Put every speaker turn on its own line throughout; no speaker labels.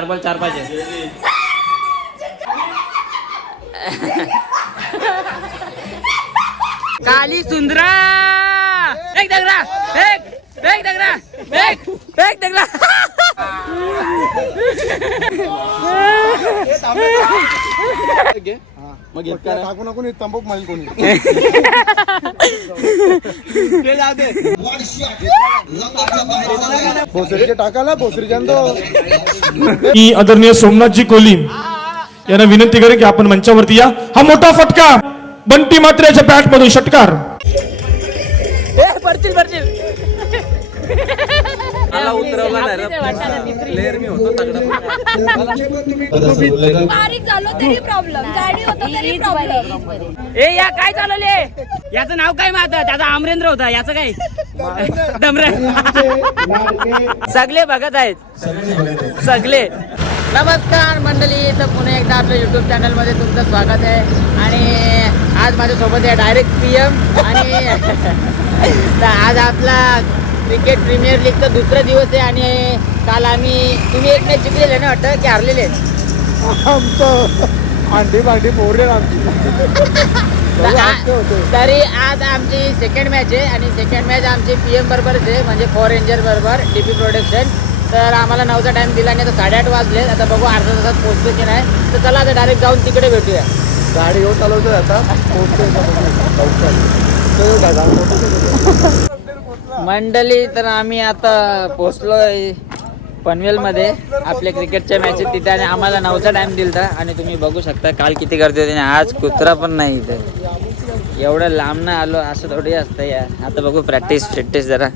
चार बॉल चार पाहिजे काली सुंदरा एक दगडा एक एक दगडा एक एक दगडा
मग टाकू नको नी, तंबाखू माईल कोणी भोसरीचे टाकाला भोसरीच्या
की आदरणीय सोमनाथजी कोली यांना विनंती करेन की आपण मंचावरती या. हा मोठा फटका. बंटी मात्र्याच्या बॅट मधून षटकार.
ए पडतील पडतील मला उतरवला नाही लेअर मी होतो
बारीक झालो तरी प्रॉब्लेम जाडी होतो तरी प्रॉब्लेम
ए या काय चालवले याचं नाव काय माझं त्याचा अमरेंद्र होता. याचं काय? डमरे सगळे बघत आहेत. सगळे नमस्कार मंडळी तर पुन्हा एकदा आपल्या युट्यूब चॅनलमध्ये तुमचं स्वागत आहे. आणि आज माझ्यासोबत आहे डायरेक्ट पी एम आणि आज आपला क्रिकेट प्रीमियर लीगचा दुसरा दिवस आहे आणि काल आम्ही तुम्ही एक मॅच जिंकलेले ना वाटतं? की हारलेले
आमचं अंडी भांडी पोरले आमची.
तर आ- तरी आज आमची सेकंड मॅच आहे आणि सेकंड मॅच आमची पी एम बरोबरच आहे म्हणजे फॉर रेंजर बरोबर डी पी प्रोडक्शन तर आम्हाला नऊचा टाइम दिला नाही तर साडेआठ वाजले. आता बघू अर्धा तासात पोहोचतो की नाही. तर चला आता डायरेक्ट जाऊन तिकडे भेटूया.
गाडी येऊ चालवतोय आता. पोहोचतोय. का बघू. तो
मंडळी तर आम्ही आता पोचलोय पनवेलमध्ये. आपल्या क्रिकेटच्या मॅचेत तिथे आणि आम्हाला नऊचा टाइम दिलता आणि तुम्ही बघू शकता काल किती गर्दी होती आणि आज कुत्रा पण नाही इथे. एवढं लांब ना आलो असं थोडी असतं या. आता बघू प्रॅक्टिस प्रॅक्टिस जरा.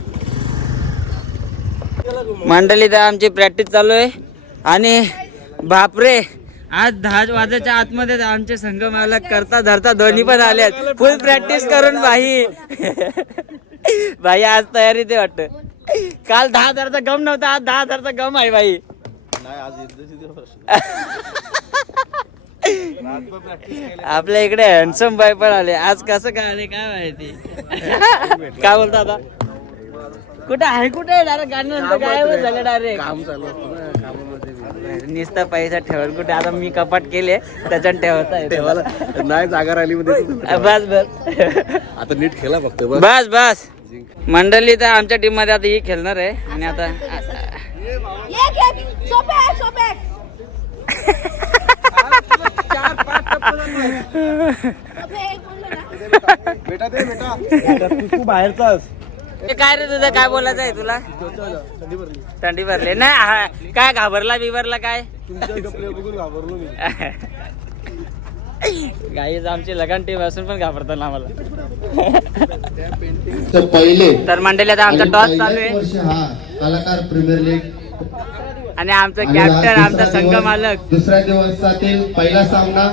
मंडळी तर आमची प्रॅक्टिस चालू आहे. आणि बापरे आज दहा वाजाच्या आतमध्ये आमचे संघ मला करता धरता दोन्ही पण आले फुल प्रॅक्टिस करून भाई भाई आज तयारी ते वाटत. काल दहा हजारचा गम नव्हता आज दहा हजारचा गम आहे भाई. आपल्या इकडे हॅन्डसम बाय पण आले. आज कसं काय आले काय माहिती? काय बोलता आता? कुठे आहे कुठे डायरेक्ट गाडी काय झालं डायरेक्ट.
काम चालू
नुसता पैसा ठेवल कुठे? आता मी कपाट केले त्याच्यात ठेवता आहे.
देवाला नाही जागा राहिली मध्ये
बस बस.
आता नीट खेळा फक्त बस.
बस बस. मंडळी तर आमच्या टीममध्ये आता ही खेळणार आहे. आणि आता.
बेटा दे बेटा. तू बाहेरचाच
ते काय रे तुझं? काय बोलायचं आहे तुला?
थंडी भरली.
थंडी भरले नाही काय घाबरला बिबरला काय?
तुमच्या कपडे बघून घाबरलो मी
गाईज आमची लगान टीम असून पण घाबरतात आम्हाला.
तर पहिले
तर मंडळी आता आमचा टॉस चालू आहे.
वर्ष कलाकार प्रीमियर लीग
आणि आमचा कॅप्टन आमचा
दुसरा
संघ
दिवस-
मालक.
दुसऱ्या दिवसातील पहिला सामना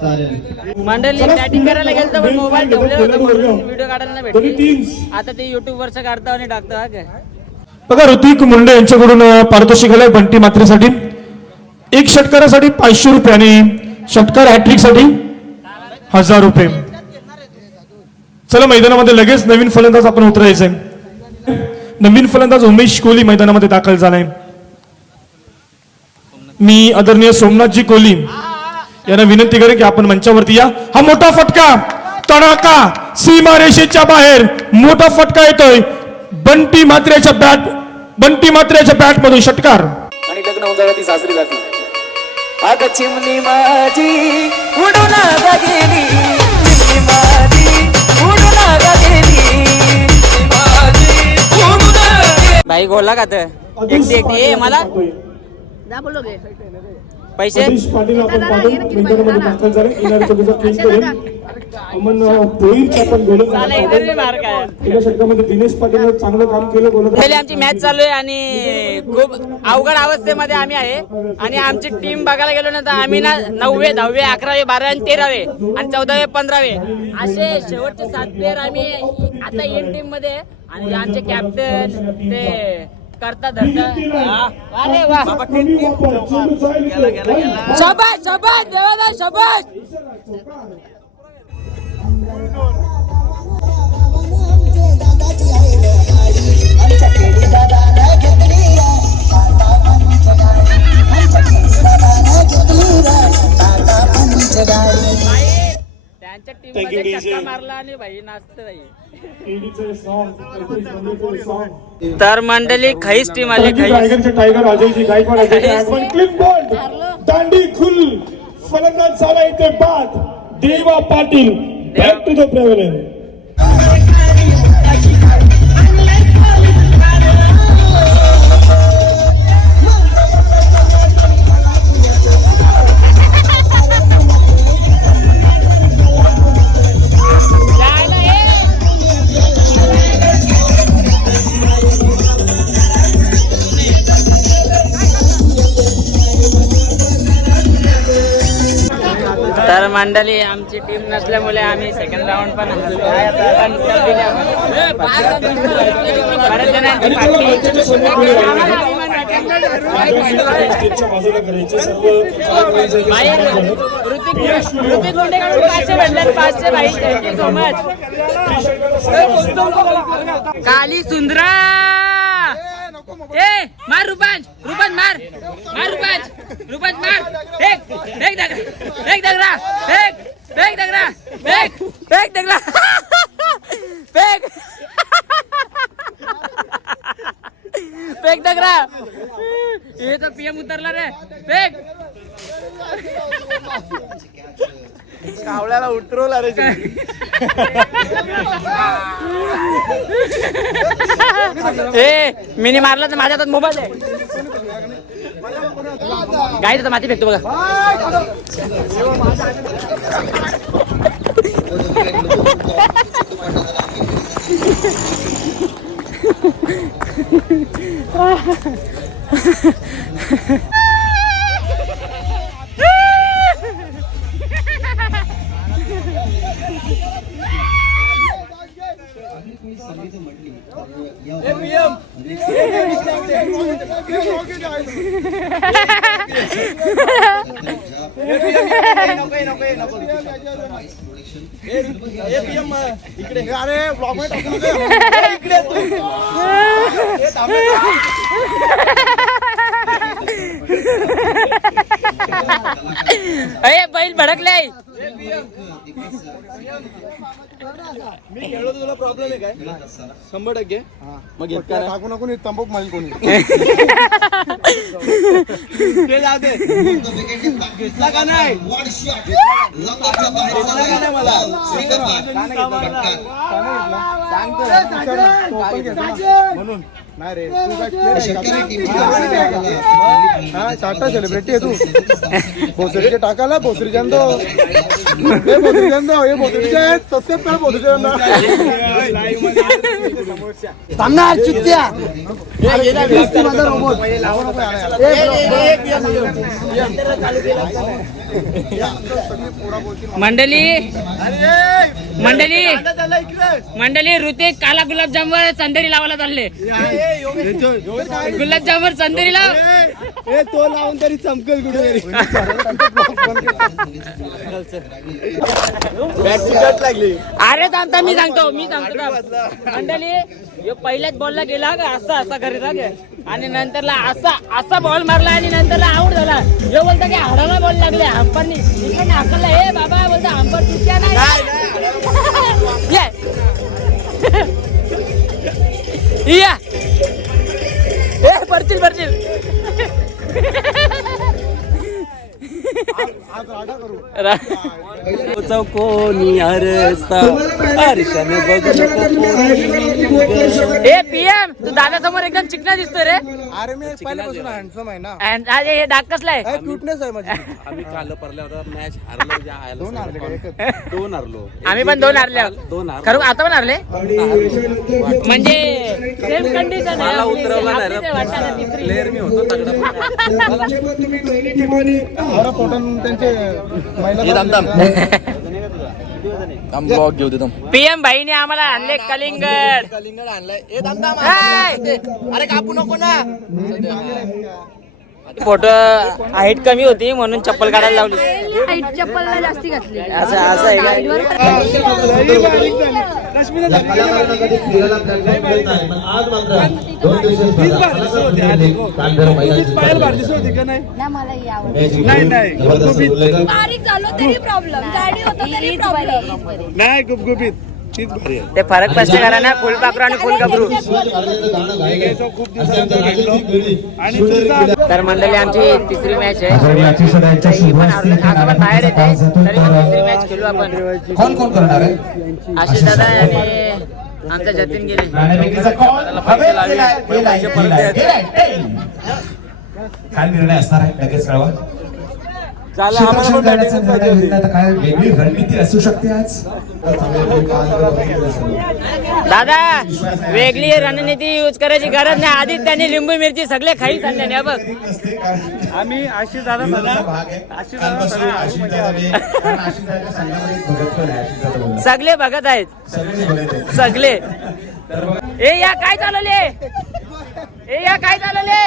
चालेल
मंडळी बॅटिंग करायला गेलं पण मोबाईल ठेवलेला होता म्हणून व्हिडिओ काढायला नाही भेटली. आता ते युट्यूब वरच काढतो आणि टाकतो हा काय?
बघा ऋतिक मुंडे यांच्याकडून पारितोषिक आलंय बंटी मात्रेसाठी. एक षटकारासाठी पाचशे रुपये आणि षटकार हॅट्रिकसाठी हजार रुपये. चला मैदानामध्ये लगेच नवीन फलंदाज आपण उतरायचंय. नवीन फलंदाज उमेश कोहली मैदानामध्ये दाखल झालाय. मी आदरणीय सोमनाथजी कोहली. यांना विनंती करेन की आपण मंचावरती या. हा मोठा फटका. तडाका सीमा रेषेच्या बाहेर मोठा फटका येतोय. बंटी मात्र्याच्या बॅट बंटी मात्र्याच्या बॅट मधून षटकार.
आणि लग्न होऊन ती सासरी जाते अग चिमणी माझी उडून ग गेली. चिमणी माझी उडून ग गेली. भाई गोला का ए मला?
जा बोलोगे
पैसे?
पाटील आपण पाटील मैदानामध्ये दाखल झाले. येणाऱ्या चौकीचा क्लीन करेल. अमन पण षटकामध्ये दिनेश पाटील चांगलं काम केलं गोलंदाज
पहिली आमची मॅच चालू आहे आणि खूप अवघड अवस्थेमध्ये आम्ही आहे. आणि आमची टीम बघायला गेलो ना तर आम्ही ना नववे दहावे अकरावे बारावे आणि तेरावे आणि चौदावे पंधरावे. असे शेवटचे सात प्लेअर आम्ही आता एन टीममध्ये. आहे. आणि आमचे कॅप्टन ते करता धरता अरे वा शबाश शबाश देवादा शबाश त्यांच्या टीममध्ये चक्का मारला आणि भाई नाचत भाई तर मंडळी खैस टीम आली
टायगरचे टायगर अजयजी गायकवाड दांडी खुल. फलंदाज झाला इथे बाद Deva Patil. Back to the pavilion
मांडाली आमची टीम नसल्यामुळे आम्ही सेकंड राऊंड पण बऱ्याच जणांची ऋतिक मुंडेकडून पाचशे पाचशे भाई थँक्यू सो मच काली सुंदरा! ए मार रुपांच रुपांच मार मार रुपांच रुपांच मार. दगडा. एक दगडा. फेक. फेक दगडा. हे तर पीएम उतरला रे. फेक.
कावळ्याला उतरवला रे
ए मिनी मारला तर माझ्या हातात मोबाईल आहे. गाय तर माती फेकतो बघा
इकडे अरे ब्लॉकमध्ये टाकू नका. इकडे तू.
अरे बैल भडकले.
मी खेळलो तुला प्रॉब्लेम आहे काय? शंभर टक्के. मग टाकू नको तंबाखू माईल कोणी. ते नाही? घेतला का नाही मला? सांगतो म्हणून. नाही रे तू काय हा चाटा सेलिब्रिटी आहे तू. भोसरीचे टाकाला भोसरी जांदो हे भोसरी जांदो हे भोसरीचे आहेत. सबस्क्राईब करा भोसरी जांदो थांबणार चुत्या माझा रोबोट
मंडळी मंडळी मंडळी ऋतिक काला गुलाबजामवर चंदेरी लावायला चालले. गुलाबजामवर चंदेरी लाव.
तो लावून तरी चमकेल कुठे लागली
अरे थांबता मी सांगतो मी सांगतो. थांब. मंडळी ह्यो पहिल्याच बॉलला गेला का? असा असा घरी लागे आणि नंतरला असा असा बॉल मारला आणि नंतरला आउट झाला. ह्यो बोलतो की हाडाला बॉल लागले हंपरनी. इकडे हाकलला हे बाबा बोलतो हंपर चुक्या नाही? ये. या. ए पडतील
कोणी आरसा आरशान
ए पीएम तू दादा समोर एकदम चिकना दिसतोय रे.
अरे मी पहिल्यापासून हँडसम आहे ना.
And हे डाग कसलाय
क्यूटनेस आहे माझी.
आम्ही काल परल्या मॅच हारलो ज्या हायला
दोन हारले का एकच?
दोन हारलो.
आम्ही पण दोन हारले
दोन हारलो.
खरं आता पण हारले? म्हणजे सेम कंडिशन
मला उतरवलं नाही रे. प्लेअर मी होतो तगडा.
बरं फोटो त्यांचे महिला
ब्लॉग घेऊ देतो
पीएम भाईने आम्हाला आणले कलिंगड.
कलिंगड आणलाय! अरे कापू नको ना.
फोटो हाईट कमी होती म्हणून चप्पल काढायला लावली.
हाईट चप्पल जास्ती घातली.
असं असं आहे का?
या कलाकारांना कधी फिरायला प्लॅटफॉर्म मिळत नाही पण आज मात्र दोन दिवसात कांदर मैदान
ना मला आवड
जबरदस्त उल्लेख
बारीक झालो तरी प्रॉब्लेम जाडी होतो तरी प्रॉब्लेम
नाही गुपगुपीत तीच भारी आहे.
ते फरक स्पष्ट करा ना फुल पाखरू आणि फुल गबरू.
शिवाजी महाराजांचं गाणं गायलं असे आमचे राजनसिंग बेर्डे, shooter क्रीडा
तर मंडळी आमची तिसरी मॅच आहे पण बाहेर येते. तरी पण तिसरी मॅच खेळू आपण.
कोण कोण करणार आहे?
आशिष दादा आणि आमचा जतीन गेले.
काय निर्णय असणार आहे? लगेच कळवा क्षेत्ररक्षण करण्याचा निर्णय घेतला तर काय वेगळी रणनीती असू शकते आज?
दादा वेगळी रणनीती यूज करायची गरज नाही. आधीच त्यांनी लिंबू मिरची सगळे खाई चालले बघ.
आम्ही आशिष दादा
भाग आहे. कालपासून आशिष दादा.
सगळे बघत आहेत. सगळे ए या काय चालवले? ए या काय चालवले?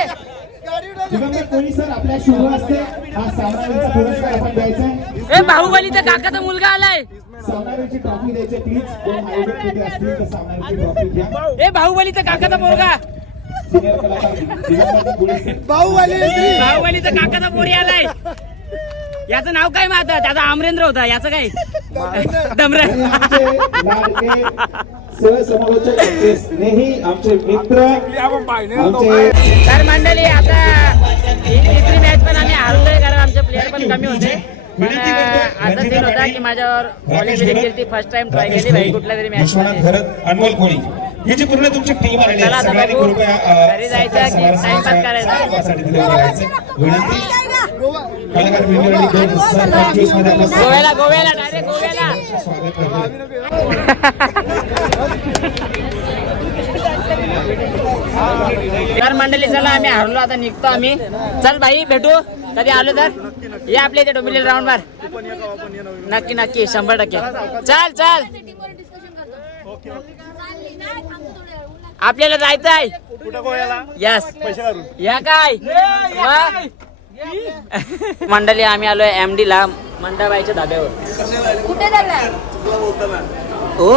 दिवंगत कोळी सर आपल्या शुभ हस्ते हा सामनावीरचा पुरस्कार आपण द्यायचा आहे.
ए बाहुबलीचा काकाचा मुलगा आलाय.
सामनावीरची ट्रॉफी द्यायची प्लीज कोण आयोजक तिथे असतील तर सामनावीरची ट्रॉफी घ्या
ए बाहुबलीचा काकाचा मुलगा.
बाहुबली.
बाहुबलीचा काकाचा पोरी आलाय. याचं नाव काय मग आता? त्याचा अमरेंद्र होता. याचं काय? डमर
सहसमालोचक स्नेही आमचे मित्र आमचे
प्लेअर पण कमी होते पण अं, असा सीन होता की माझ्यावर बॉलिंग केली फर्स्ट टाइम ट्राय केली भाई कुठल्या तरी मॅच
अनमोल कोळी ही जी पूर्ण तुमची टीम आलेली आहे सगळ्यांनी. कृपया
घरी जायचं की टाइमपास करायचा?
समारंभासाठी तिथे उभे राहायचं. विनंती कलाकार मंडळी दोन हजार पंचवीसमध्ये आपलं
गोव्याला गोव्याला डायरेक्ट गोव्याला
स्वागत करतो
तर मंडळी चला आम्ही हारलो आता निघतो आम्ही चल भाई भेटू कधी आलो तर? ये आपल्या इथे डोंबिवली राऊंड वर नक्की नक्की शंभर टक्के. चल चल. आपल्याला जायचं आहे. यस या काय. मंडळी आम्ही आलोय एमडी ला मंडाबाईच्या धाब्यावर.
कुठे
हो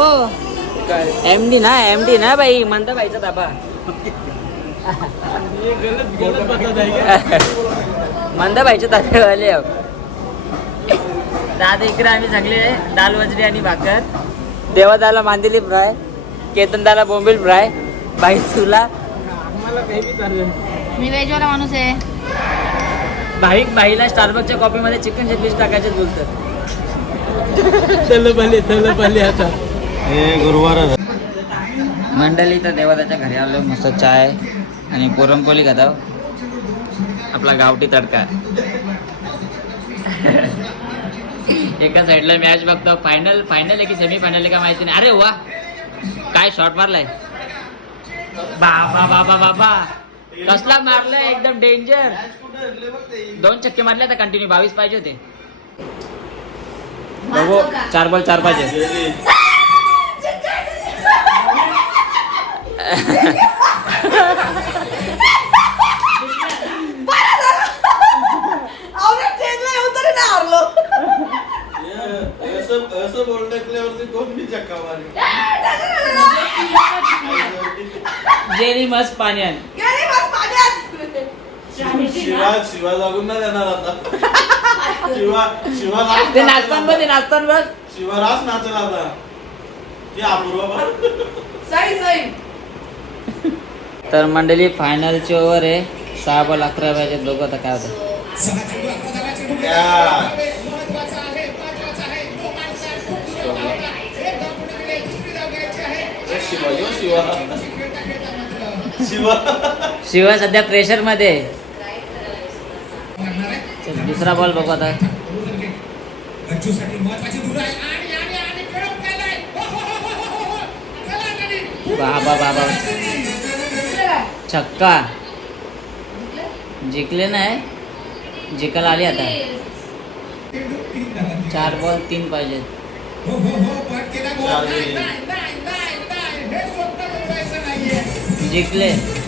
एमडी ना एमडी ना बाई मंदाबाईचा धाबा. मंदाबाईच्या धाब्यावाले आहो. दादा इकडे आम्ही सगळे दाल वजरी आणि भाकर. देवादाला मांदेली फ्राय केतनदाला बोंबील फ्राय बाई तुला
मी वेजवाला माणूस आहे.
भाविक बाईला स्टारबकच्या कॉफीमध्ये चिकन सॅन्डविच टाकायचे बोलतात. मंडळी तर देवादाच्या घरी आलो मस्त चाय. आणि पुरणपोळी खाता. आपला गावठी तडका. एका साईडला मॅच बघतो. फायनल फायनल आहे की सेमी फायनल आहे का माहिती नाही. अरे वा. काय शॉट मारलाय? बाबा बाबा बाबा कसला मारलाय? एकदम डेंजर दोन चक्के मारले तर कंटिन्यू बावीस पाहिजे होते. बघू. चार बॉल चार पाहिजे
असं बोलण्यावरती कोण मी चक्का मारेल
गेली मस्त पाण्यात
शिवा शिवा जागून नाही देणार आता. शिवा शिवा रास
ते नाचतान बघ ते. नाचतान बघ.
शिवा रास नाचेल आता ती अपूर्व बघ.
तर मंडळी फायनलची ओव्हर आहे. सहा बॉल अकरा पाहिजे दोघं आता काय होतं?
शिवा यो शिवा शिवा.
शिवा सध्या प्रेशरमध्ये. दुसरा बॉल बघू आता. बाबा बाबा. छक्का. जिंकले नाही जिंकायला आली आता. चार बॉल तीन पाहिजेत.
चार गेली.
जिंकले.